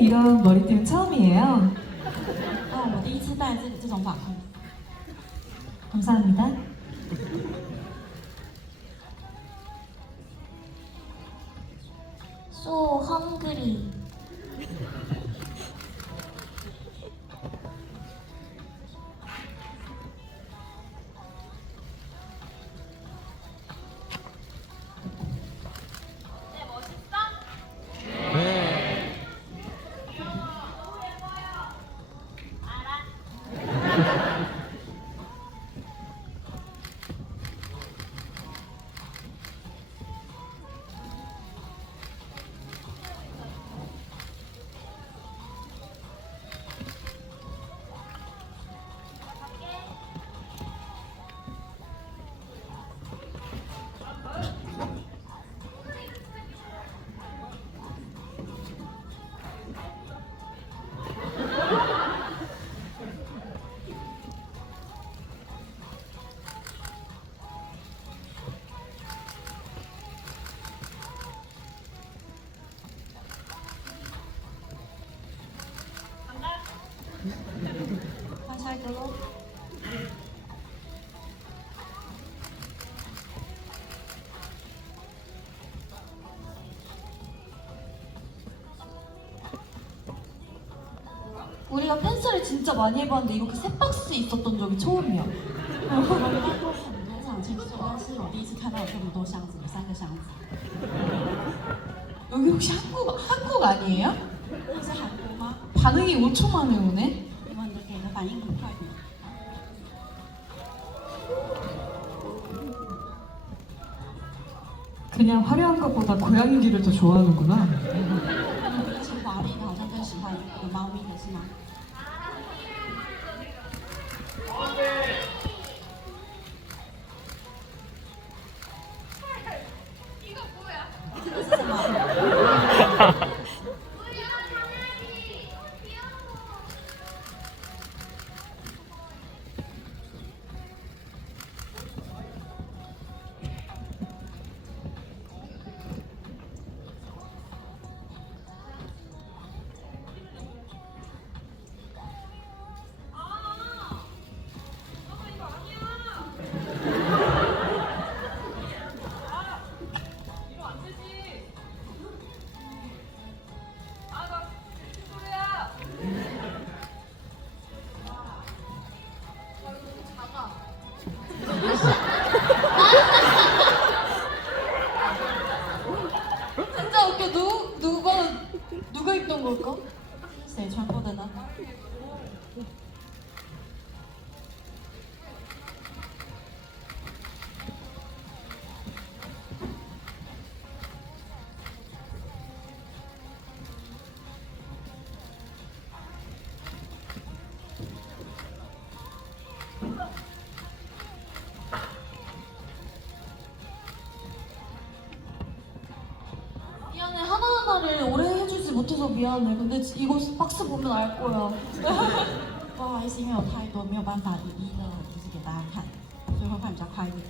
이런 머리띠는 처음이에요. 哦，我第一次戴这这种发控， 감사합니다. 우리가 팬사를 진짜 많이 해봤는데 이렇게 세 박스 있었던 적이 처음이야. 我们办过很多场庆祝，但是我第一次看到有这么多箱子，有三个箱子。 여기 혹시 한국 한국 아니에요? 这是韩国吗？ 반응이 5초 만에 오네. 你们的给的反应很快的。 그냥 화려한 것보다 고양이기를 더 좋아하는구나. 해주지 못해서 미안해. 근데 이거 박스 보면 알 거야. 不好意思，因为有太多没有办法一一的，就是给大家看，所以会看比较快一点。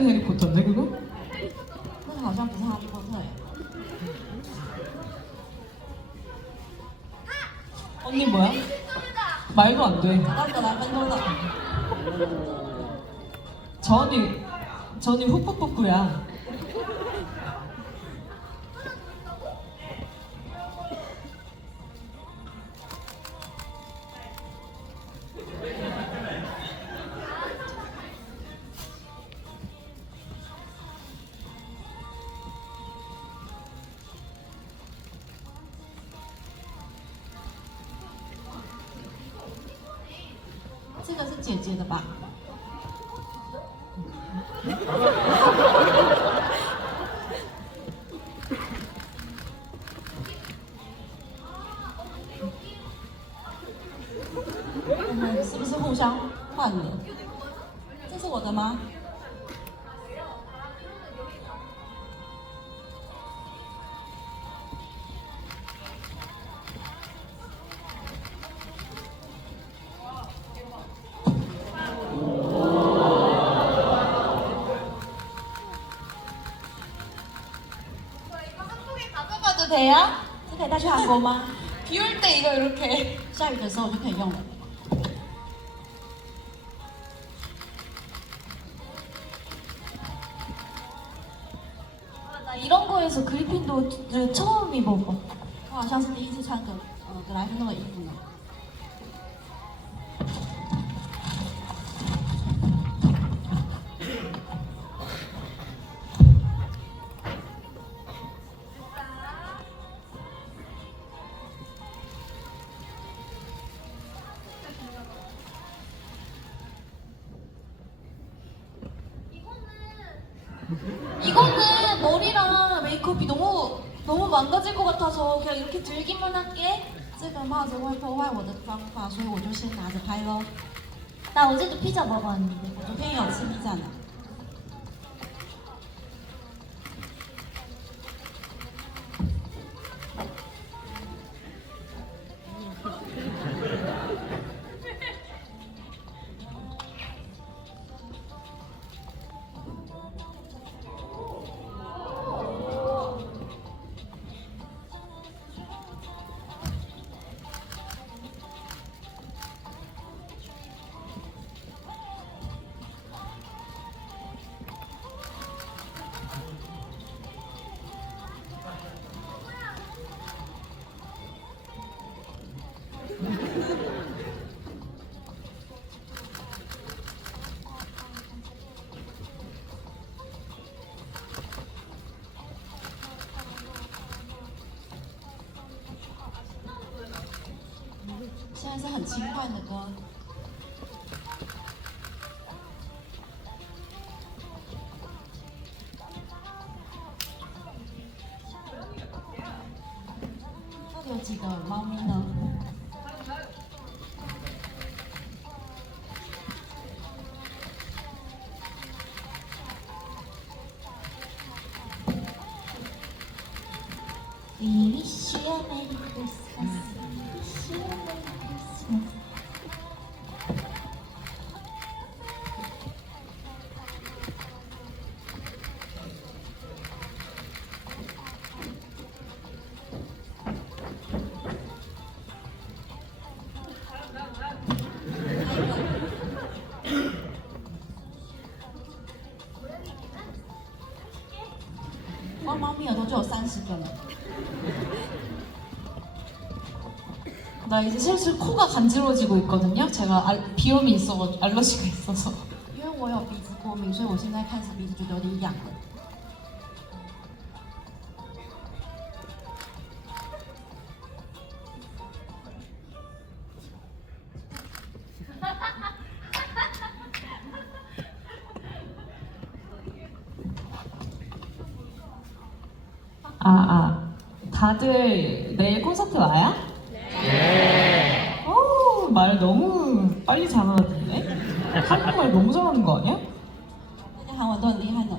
잘못된 해리포터인데 그거? 那个好像不是哈利波特耶。 언니 뭐야? 말도 안 돼. 找到格兰芬多了。 저 언니 저 언니 후뿌뿌뿌야. 是姐姐的吧？这可以带去韩国吗？ 비 올 때 이거 이렇게 下雨的时候就可以用了。 아, 나 이런 거에서 그리핀도 처음 입어봐. 我好像是第一次穿格呃格莱芬多的衣服呢。 이렇게 들기만 할게. 这个帽子会破坏我的妆发，所以我就先拿着拍喽。 나 어제도 피자 먹었는데. 我昨天有吃披萨呢。 是很轻快的歌。 耳朵就有三十个呢。 나 이제 슬슬 코가 간지러워지고 있거든요. 제가 알, 비염이 있어 알러지가 있어서. 因为我有鼻子过敏，所以我现在开始鼻子觉得有点痒了。 한국말 너무 잘하는 거 아니야? 大家好，我多厉害呢。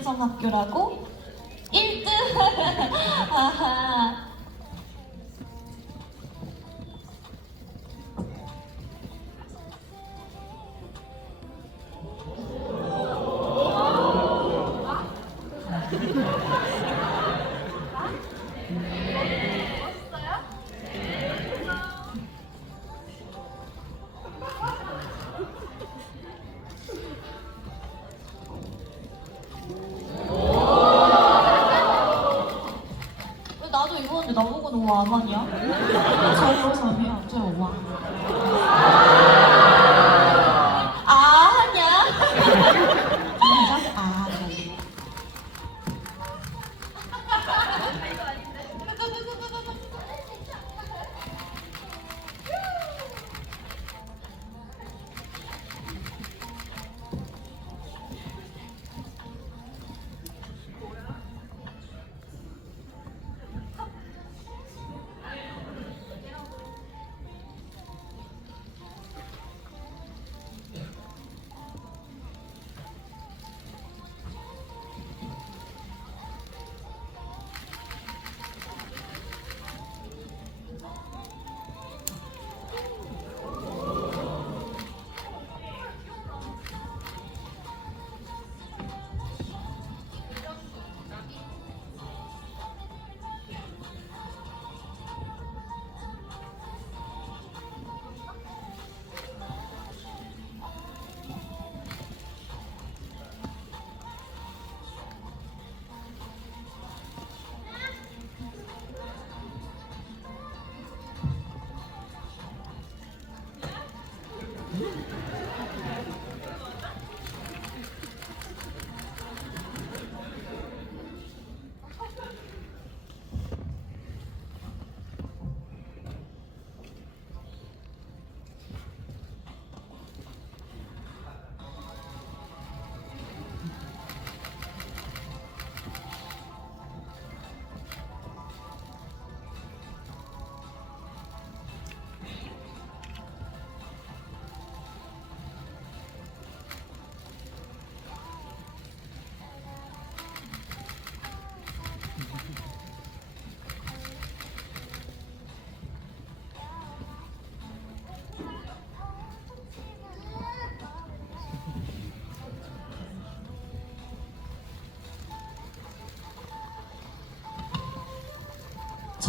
해성학교라고 1등! 아하.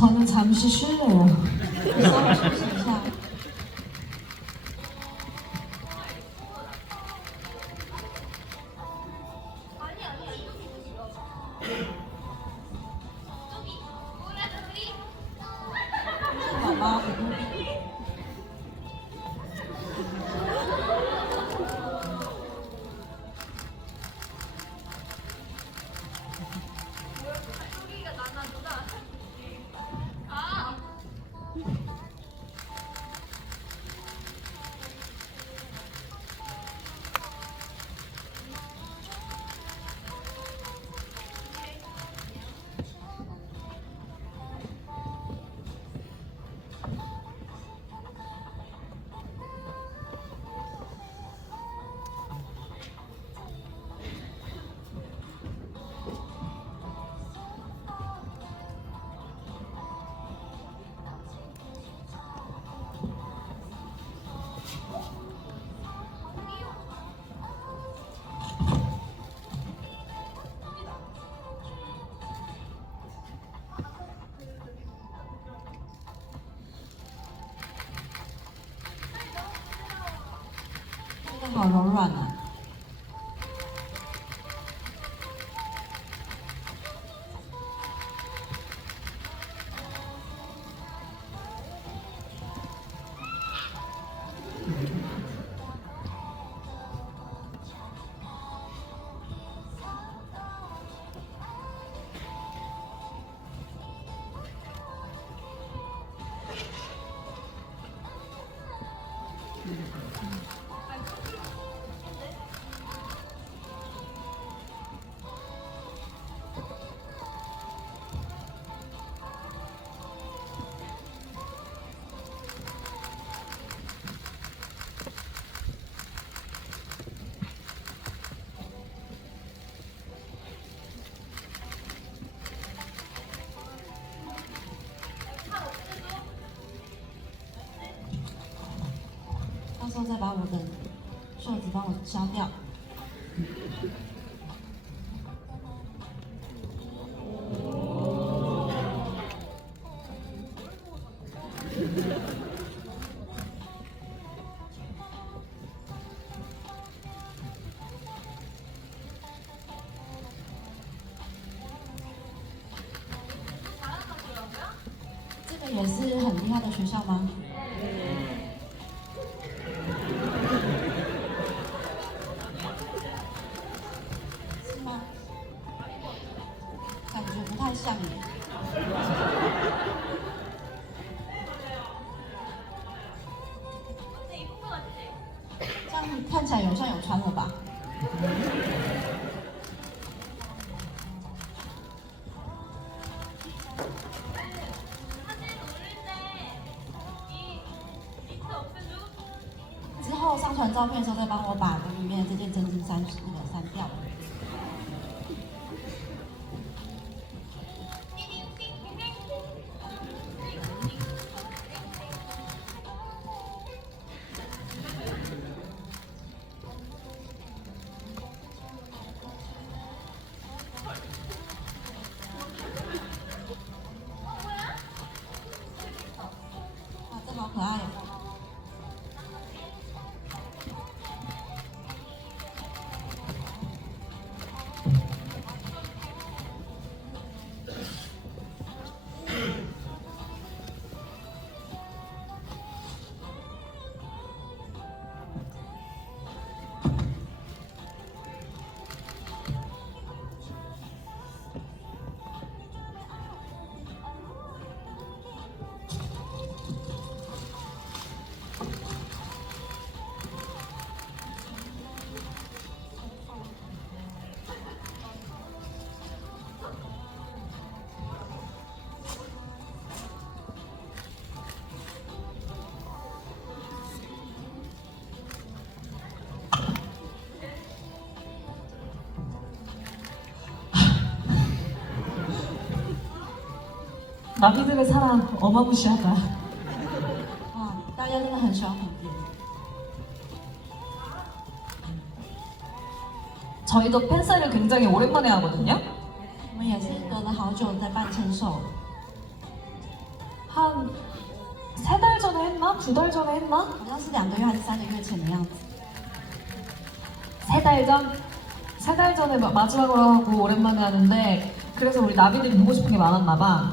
저는 잠시 쉴래요. run 再把我的袖子帮我削掉。这个也是很厉害的学校吗？ 나비들의사랑 어마무시하다. 哇，大家真的很喜欢蝴蝶。 저희도 팬사인을 굉장히 오랜만에 하거든요. 我们也是隔了好久在办签售， 한 세 달 전에 했나? 두 달 전에 했나? 好像是两个月还是三个月前的样子。 세 달 전? 세 달 전에 마- 마지막으로 하고 오랜만에 하는데 그래서 우리 나비들이 보고 싶은 게 많았나 봐.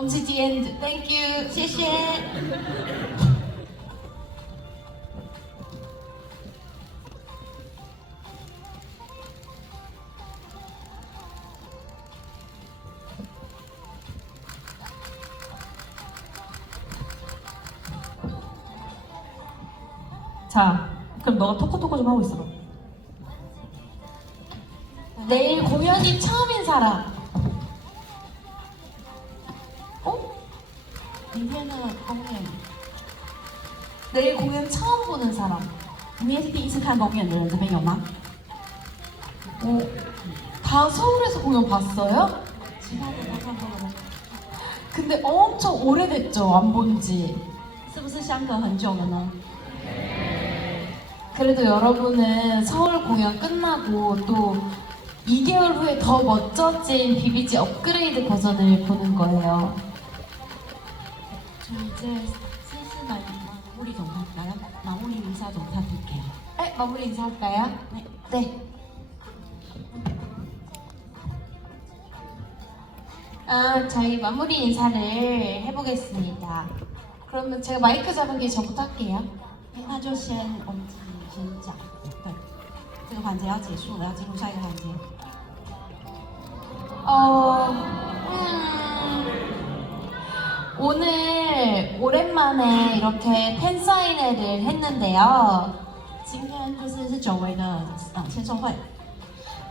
엄지. Thank you. 谢谢. 자, 그럼 너가 토코토코 좀 하고 있어봐. 내일 공연이 처음인 사람. 明天的公演， 내일 공연 처음 보는 사람. 明天是第一次看公演的人，这边有吗？ 어, 다 서울에서 공연 봤어요? 其他的都看过了吗？ 근데 엄청 오래됐죠, 안 본 지. 是不是相隔很久了呢？ 그래도 여러분은 서울 공연 끝나고 또 2개월 후에 더 멋져진 비비지 업그레이드 버전을 보는 거예요. 저 이제 슬슬 마무리 정사 나 마무리 인사 좀 부탁드릴게요. 에, 마무리 인사할까요? 네. 네. 아, 저희 마무리 인사를 해보겠습니다. 그러면 제가 마이크 잡은 게 저부터 할게요. 백화조 씨는 언제? 先讲，对，这个环节要结束了，要进入下一个环节。 어, 음, 오늘 오랜만에 이렇게 팬사인회를 했는데요. 今天就是是久违的呃签售会，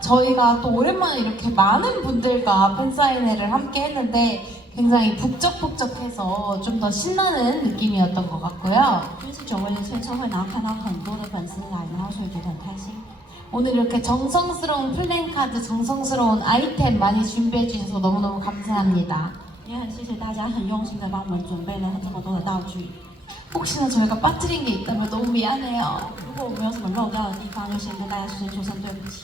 저희가 또 오랜만에 이렇게 많은 분들과 팬사인회를 함께 했는데 굉장히 북적북적해서 좀 더 신나는 느낌이었던 것 같고요. 因为是久违的签售会，然后看到很多的粉丝来，然后所以觉得很开心。 오늘 이렇게 정성스러운 플랜카드, 정성스러운 아이템 많이 준비해 주셔서 너무너무 감사합니다. 也很谢谢大家很用心的帮我们准备了这么多的道具。 혹시나 저희가 빠뜨린 게 있다면 너무 미안해요. 如果我们有什么漏掉的地方，就先跟大家先说声对不起。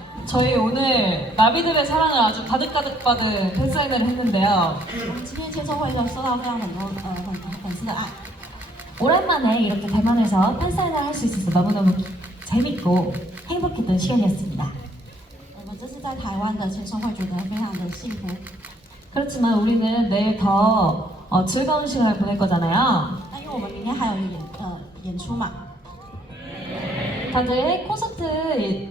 저희 오늘 나비들의 사랑을 아주 가득가득 받은 팬사인회를 했는데요. 我们今天签售会有收到非常很多呃很粉丝的爱， 오랜만에 이렇게 대만에서 팬사인회를 할 수 있어서 너무너무 재밌고 행복했던 시간이었습니다. 我们这次在台湾的签售会觉得非常的幸福。 그렇지만 우리는 내일 더 어, 즐거운 시간을 보낼 거잖아요. 那因为我们明天还有一个演呃演出嘛， 다들 콘서트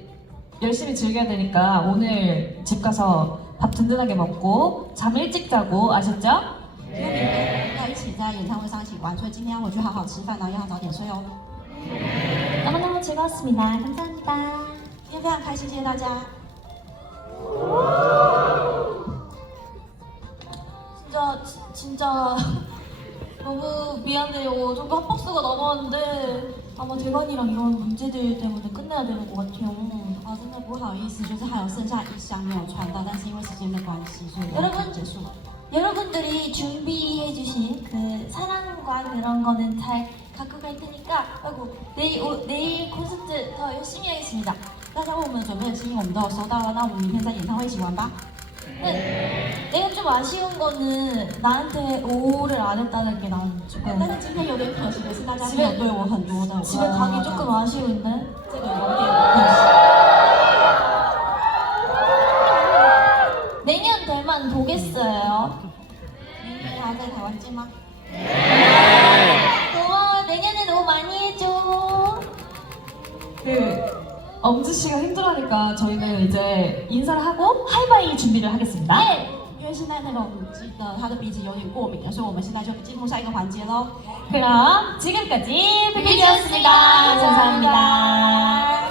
열심히 즐겨야 되니까 오늘 집 가서 밥 든든하게 먹고 잠 일찍 자고 아셨죠? 因为明天要一起在演唱会上一起玩，所以今天要回去好好吃饭，然后要早点睡哦。 너무너무 즐거웠습니다. 감사합니다. 今天非常开心，谢谢大家。 진짜 지- 진짜 너무 미안해요. 저도 핫박스가 남았는데 아마 대관이랑 이런 문제들 때문에 끝내야 되는 것 같아요. 哦，真的不好意思，就是还有剩下一箱没有传到，但是因为时间的关系，所以我 여러분 们结束了。 여러분들이 준비해주신 그 사랑과 그런 거는 잘 갖고 갈 테니까 아이고 내일 오- 내일 콘서트 더 열심히 하겠습니다. 大家为我们准备的心意我们都有收到了，那我们明天在演唱会一起玩吧。 근데 내가 좀 아쉬운 거는 나한테 오를 안 했다는 게 난 但 조금 是今天有点可惜的是，大家没有对我很多的 집에 가기 조금 哇 아쉬운데 这个有点可惜。 年还要在台湾见吗？ 고마워 내년에 너무 많이 해줘. 그 엄지 씨가 힘들어하니까 저희는 이제 인사를 하고 하이바이 준비를 하겠습니다. 因为现在那个母鸡的它的鼻子有点过敏了，所以我们现在就进入下一个环节喽。 그럼 지금까지 비비지였습니다. 비비지였습니다. 감사합니다.